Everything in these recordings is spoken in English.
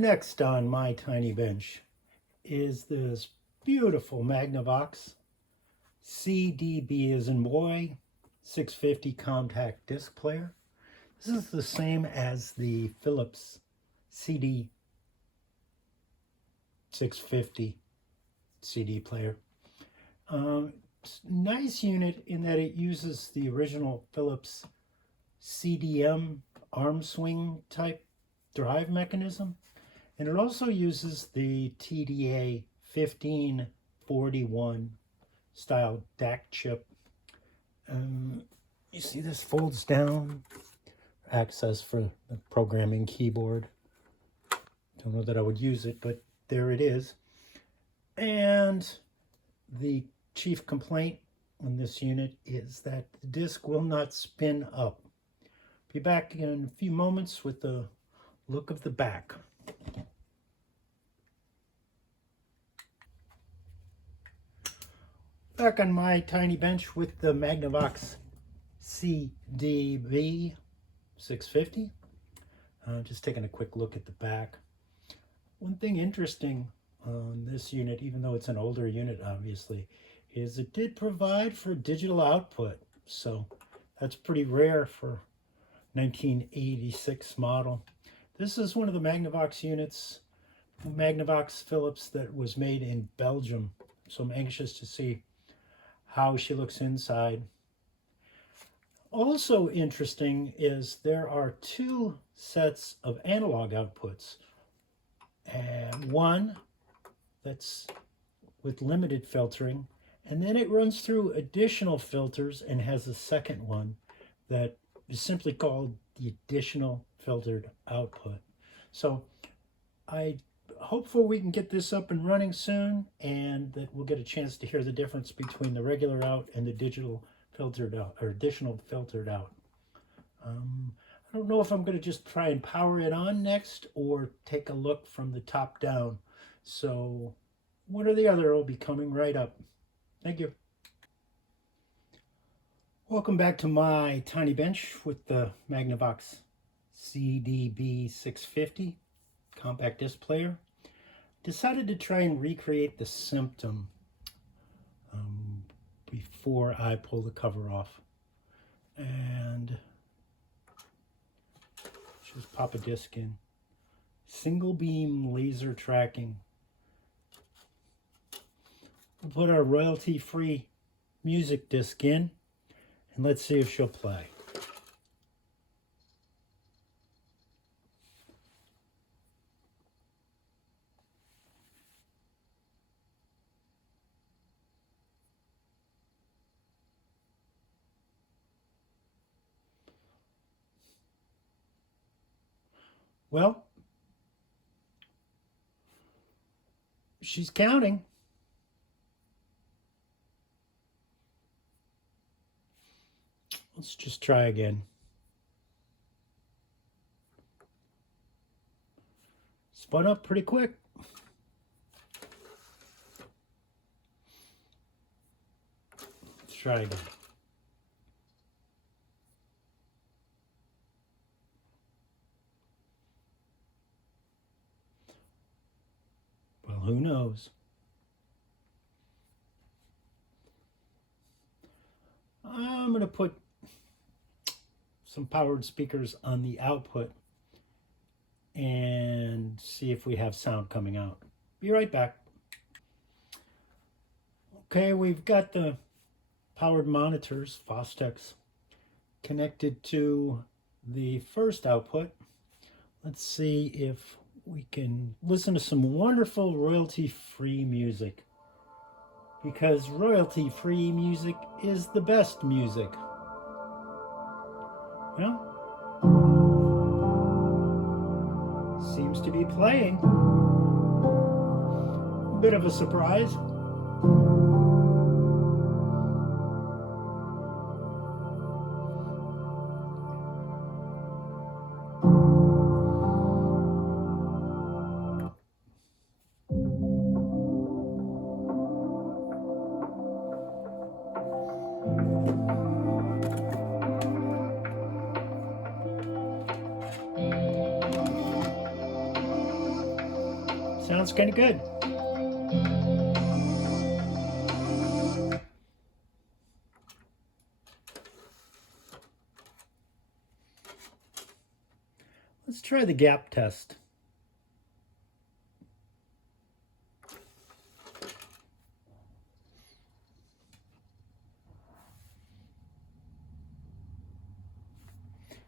Next on my tiny bench is this beautiful Magnavox CDB as in boy 650 compact disc player. This is the same as the Philips CDB650 CD player. Nice unit in that it uses the original Philips CDM arm swing type drive mechanism, and it also uses the TDA 1541 style DAC chip. You see this folds down, access for the programming keyboard. Don't know that I would use it, but there it is. And the chief complaint on this unit is that the disc will not spin up. Be back in a few moments with the look of the back. Back on my tiny bench with the Magnavox CDB650. Just taking a quick look at the back. One thing interesting on this unit, even though it's an older unit obviously, is it did provide for digital output. So that's pretty rare for 1986 model. This is one of the Magnavox units, Magnavox Philips, that was made in Belgium. So I'm anxious to see how she looks inside. Also interesting is there are two sets of analog outputs. And one that's with limited filtering, and then it runs through additional filters and has a second one that is simply called the additional filtered output. So I hopeful we can get this up and running soon, and that we'll get a chance to hear the difference between the regular out and the digital filtered out, or additional filtered out. I don't know if I'm going to just try and power it on next or take a look from the top down. So one or the other will be coming right up. Thank you. Welcome back to my tiny bench with the Magnavox CDB650 compact disc player. Decided to try and recreate the symptom before I pull the cover off. And just pop a disc in. Single beam laser tracking. We'll put our royalty-free music disc in, and let's see if she'll play. Well, she's counting. Let's just try again. Spun up pretty quick. Let's try again. Well, who knows? I'm going to put some powered speakers on the output and see if we have sound coming out. Be right back. Okay, we've got the powered monitors, Fostex, connected to the first output. Let's see if we can listen to some wonderful royalty-free music, because royalty-free music is the best music. Well, seems to be playing. A bit of a surprise. sounds kind of good. Let's try the gap test.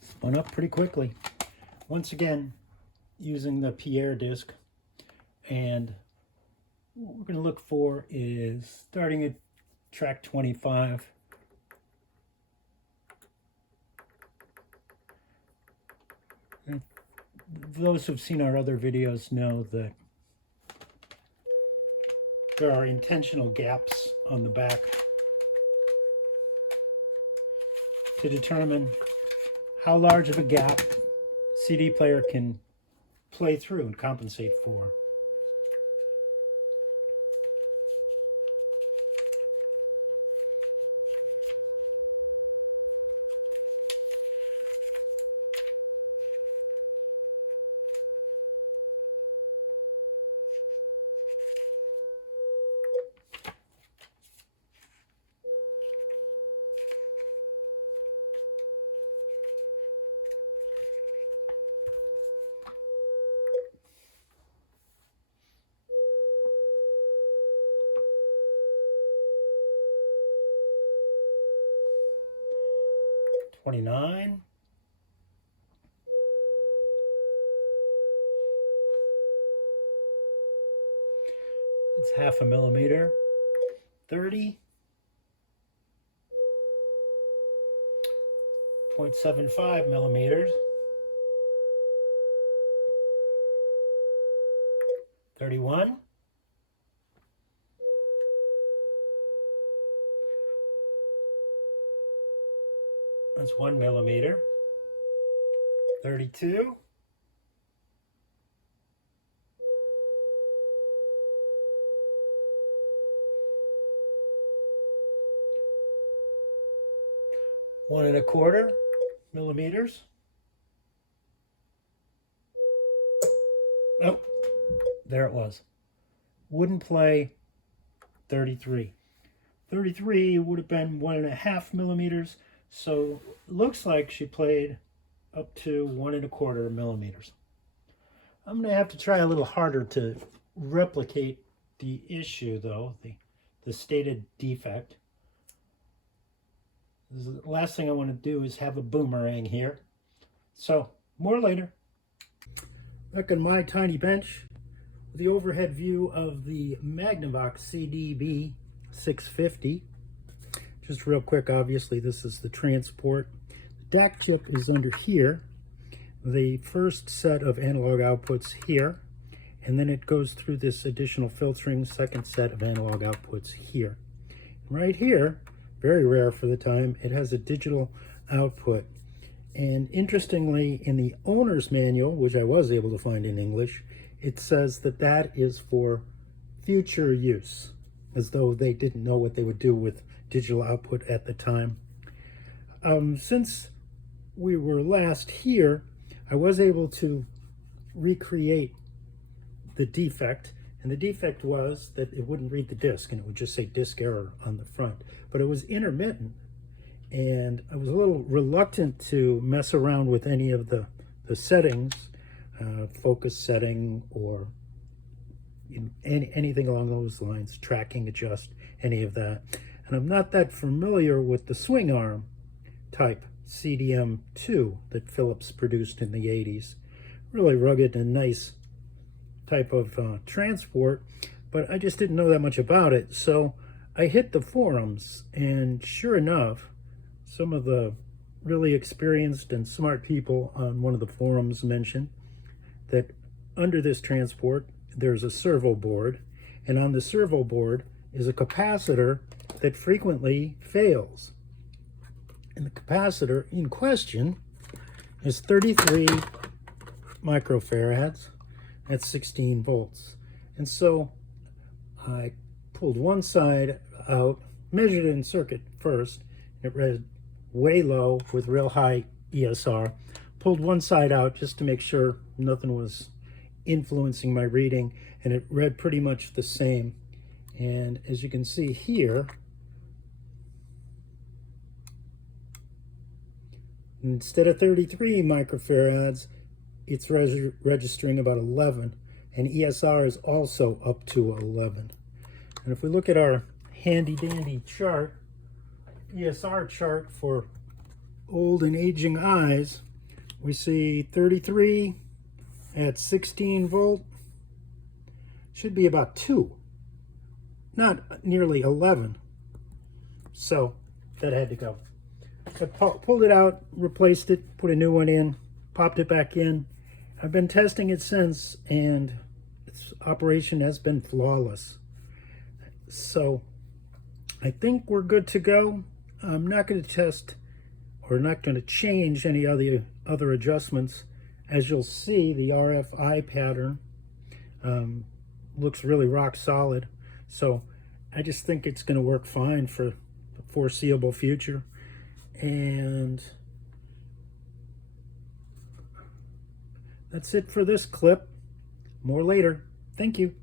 Spun up pretty quickly. Once again, using the Pierre disc, and what we're going to look for is starting at track 25. And those who've seen our other videos know that there are intentional gaps on the back to determine how large of a gap CD player can play through and compensate for. $29. It's 1/2 millimeter. 30. 0.75 millimeters. 31. That's 1 millimeter. 32. 1 1/4 millimeters. Oh, there it was. Wouldn't play 33. 33 would have been 1 1/2 millimeters. So it looks like she played up to 1 1/4 millimeters. I'm going to have to try a little harder to replicate the issue, though, the stated defect. The last thing I want to do is have a boomerang here. So, more later. Back on my tiny bench, with the overhead view of the Magnavox CDB650. Just real quick, obviously this is the transport. The DAC chip is under here. The first set of analog outputs here, and then it goes through this additional filtering second set of analog outputs here. Right here, very rare for the time, it has a digital output. And interestingly, in the owner's manual, which I was able to find in English, it says that that is for future use, as though they didn't know what they would do with digital output at the time. Since we were last here, I was able to recreate the defect, and the defect was that it wouldn't read the disk, and it would just say disk error on the front, but it was intermittent, and I was a little reluctant to mess around with any of the settings, focus setting or anything along those lines, tracking, adjust, any of that. And I'm not that familiar with the swing arm type CDM2 that Philips produced in the 80s. Really rugged and nice type of transport, but I just didn't know that much about it. So I hit the forums, and sure enough, some of the really experienced and smart people on one of the forums mentioned that under this transport, there's a servo board, and on the servo board is a capacitor that frequently fails. And the capacitor in question is 33 microfarads. That's 16 volts. And so I pulled one side out, measured it in circuit first. It read way low with real high ESR. Pulled one side out just to make sure nothing was influencing my reading, and it read pretty much the same. And as you can see here, instead of 33 microfarads, it's registering about 11, and ESR is also up to 11. And if we look at our handy dandy chart, ESR chart for old and aging eyes, we see 33 at 16 volt should be about 2, not nearly 11. So that had to go. I pulled it out, replaced it, put a new one in, popped it back in. I've been testing it since, and its operation has been flawless. So I think we're good to go. I'm not going to test or not going to change any other adjustments. As you'll see, the RFI pattern looks really rock solid. So I just think it's going to work fine for the foreseeable future. And that's it for this clip. More later. Thank you.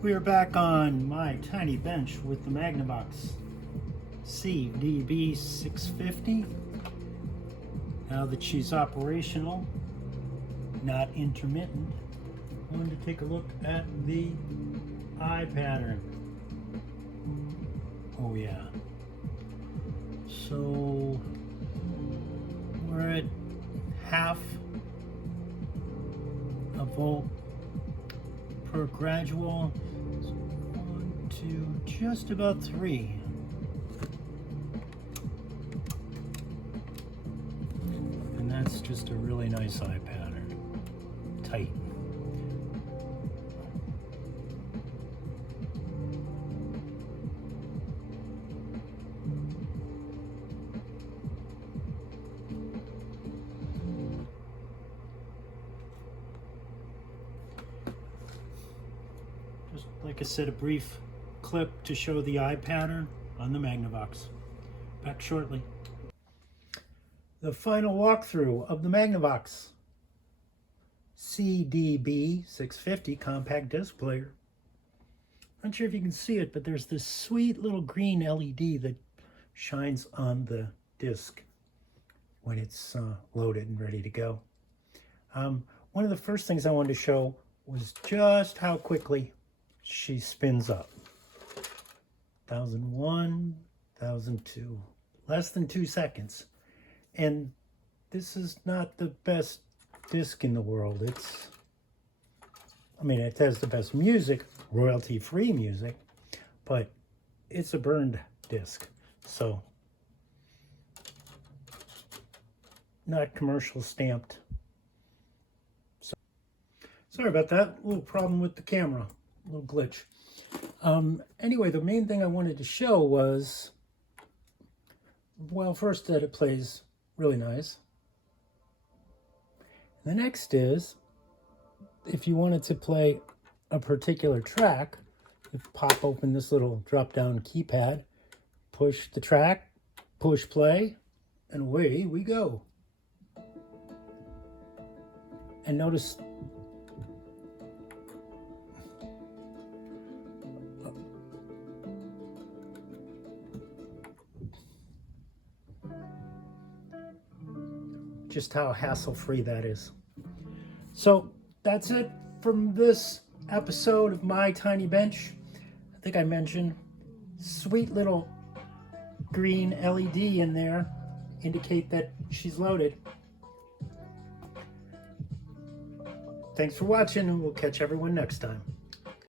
We are back on my tiny bench with the Magnavox CDB650. Now that she's operational, not intermittent, I wanted to take a look at the eye pattern. Oh yeah. So we're at half a volt per gradual, 1, 2, just about 3. And that's just a really nice eye pattern. Tight. Just like I said, a brief clip to show the eye pattern on the Magnavox. Back shortly. The final walkthrough of the Magnavox CDB650 compact disc player. Not sure if you can see it, but there's this sweet little green LED that shines on the disc when it's loaded and ready to go. One of the first things I wanted to show was just how quickly she spins up. 1001, 1002, less than 2 seconds. And this is not the best disc in the world. It has the best music, royalty-free music, but it's a burned disc, so not commercial stamped. So, sorry about that, a little problem with the camera, a little glitch. Anyway, the main thing I wanted to show was, well, first that it plays really nice. The next is, if you wanted to play a particular track, you pop open this little drop-down keypad, push the track, push play, and away we go. And notice just how hassle-free that is. So that's it from this episode of My Tiny Bench. I think I mentioned sweet little green LED in there indicate that she's loaded. Thanks for watching, and we'll catch everyone next time.